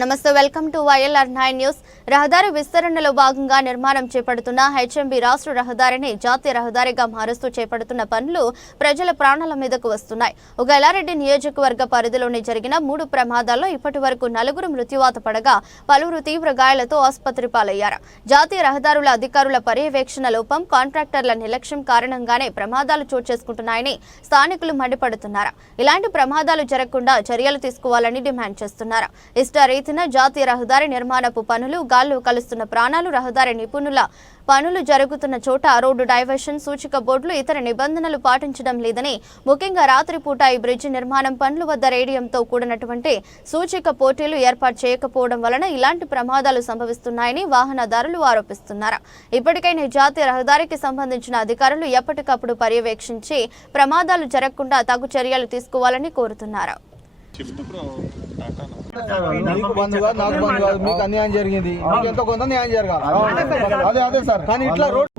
నమస్తే, welcome to YLR9 news. రహదారి విస్తరణలో భాగంగా నిర్మాణం చేపడుతున్న హెచ్ఎంబీ రాష్ట్ర రహదారిని జాతీయ రహదారిగా మారుస్తూ చేపడుతున్న పనులు ప్రజల ప్రాణాల మీదకు వస్తున్నాయి. ఒక ఎల్లారెడ్డి నియోజకవర్గ పరిధిలోని జరిగిన 3 ప్రమాదాల్లో ఇప్పటి వరకు 4 మృత్యువాత పడగా పలువురు తీవ్ర గాయాలతో ఆసుపత్రి పాలయ్యారు. జాతీయ రహదారుల అధికారుల పర్యవేక్షణ లోపం, కాంట్రాక్టర్ల నిర్లక్ష్యం కారణంగానే ప్రమాదాలు చోటు చేసుకుంటున్నాయని స్థానికులు మండిపడుతున్నారు. ఇలాంటి ప్రమాదాలు జరగకుండా చర్యలు తీసుకోవాలని డిమాండ్ చేస్తున్నారు. జాతీయ రహదారి నిర్మాణపు పనులు గాల్లో కలుస్తున్న ప్రాణాలు, రహదారి నిపుణుల పనులు జరుగుతున్న చోట రోడ్డు డైవర్షన్ సూచిక బోర్డులు ఇతర నిబంధనలు పాటించడం లేదని, ముఖ్యంగా రాత్రిపూట ఈ బ్రిడ్జి నిర్మాణం పనుల వద్ద రేడియంతో కూడినటువంటి సూచిక పోటీలు ఏర్పాటు చేయకపోవడం వలన ఇలాంటి ప్రమాదాలు సంభవిస్తున్నాయని వాహనదారులు ఆరోపిస్తున్నారు. ఇప్పటికైనా జాతీయ రహదారికి సంబంధించిన అధికారులు ఎప్పటికప్పుడు పర్యవేక్షించి ప్రమాదాలు జరగకుండా తగు చర్యలు తీసుకోవాలని కోరుతున్నారు. మీకు బంధుగా నాకు బంధుగా మీకు అన్యాయం జరిగింది, మీకు ఎంతో కొంత న్యాయం జరగాలి. అదే సార్, కానీ ఇట్లా రోడ్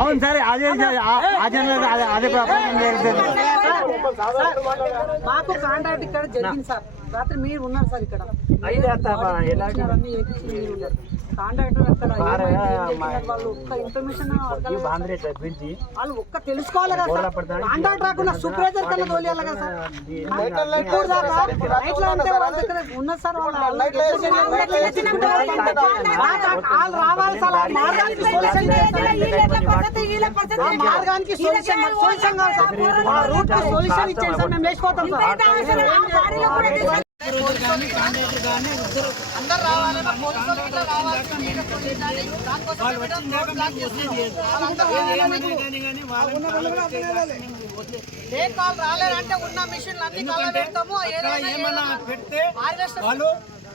అవును సరే, అదే మాకు కాంట్రాక్ట్ ఇక్కడ జరిగింది సార్. రాత్రి మీరు ఉన్నారు సార్ ఇక్కడ. కాంట్రాక్టర్ అక్కడ వాళ్ళు ఒక్క ఇన్ఫర్మేషన్ వాళ్ళు ఒక్క తెలుసుకోవాలి కదా సార్. కాంట్రాక్ట్ రాకుండా సూపర్వైజర్ కన్నా తోలియాలి కదా సార్. ఉన్నది సార్, వాళ్ళు రావాలి సార్. మార్గానికి సొల్యూషన్ కావాలి సార్. మా రూట్ సొల్యూషన్ ఇచ్చేది సార్, మేము వేసిపోతాం సార్. అందరు రావాలి, రాలేదంటే ఉన్న మిషన్ అన్ని ఏమన్నా పెడితే వాళ్ళు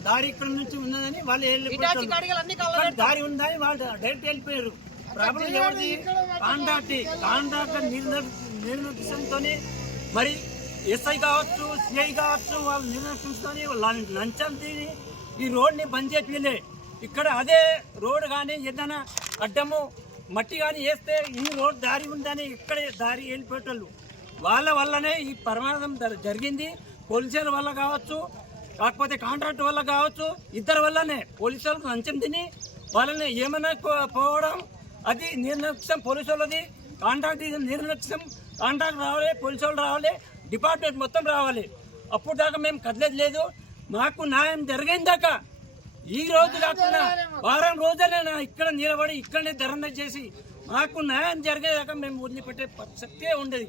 దారి ఇక్కడ నుంచి ఉన్నదని వాళ్ళు దారి ఉందని వాళ్ళు డైరెక్ట్ వెళ్ళిపోయారు. ప్రాబ్లం ఎవరిది? కాంట్రాక్టర్ నిర్లక్ష్యంతో, మరి ఎస్ఐ కావచ్చు, సిఐ కావచ్చు, వాళ్ళు నిర్లక్ష్యంతో లంచం తిని ఈ రోడ్ని బంద్ చేపిలే. ఇక్కడ అదే రోడ్ కానీ ఏదైనా అడ్డము మట్టి కానీ వేస్తే ఈ రోడ్ దారి ఉందని ఇక్కడే దారి వెళ్ళిపోయేటోళ్ళు. వాళ్ళ వల్లనే ఈ ప్రమాదం జరిగింది. పోలీసుల వల్ల కావచ్చు, కాకపోతే కాంట్రాక్ట్ వల్ల కావచ్చు, ఇద్దరి వల్లనే. పోలీసులకు లంచం తిని వాళ్ళని ఏమైనా పోవడం, అది నిర్లక్ష్యం పోలీసు వాళ్ళది. కాంట్రాక్ట్ నిర్లక్ష్యం. కాంట్రాక్ట్ రావాలి, పోలీసు వాళ్ళు రావాలి, డిపార్ట్మెంట్ మొత్తం రావాలి. అప్పుడు దాకా మేము కదలేదు లేదు. మాకు న్యాయం జరిగేందాక దాకా ఈ రోజు కాకుండా వారం రోజులైనా ఇక్కడ నిలబడి ఇక్కడనే ధర్నా చేసి మాకు న్యాయం జరిగేదాకా మేము వదిలిపెట్టే శక్తే ఉండేది.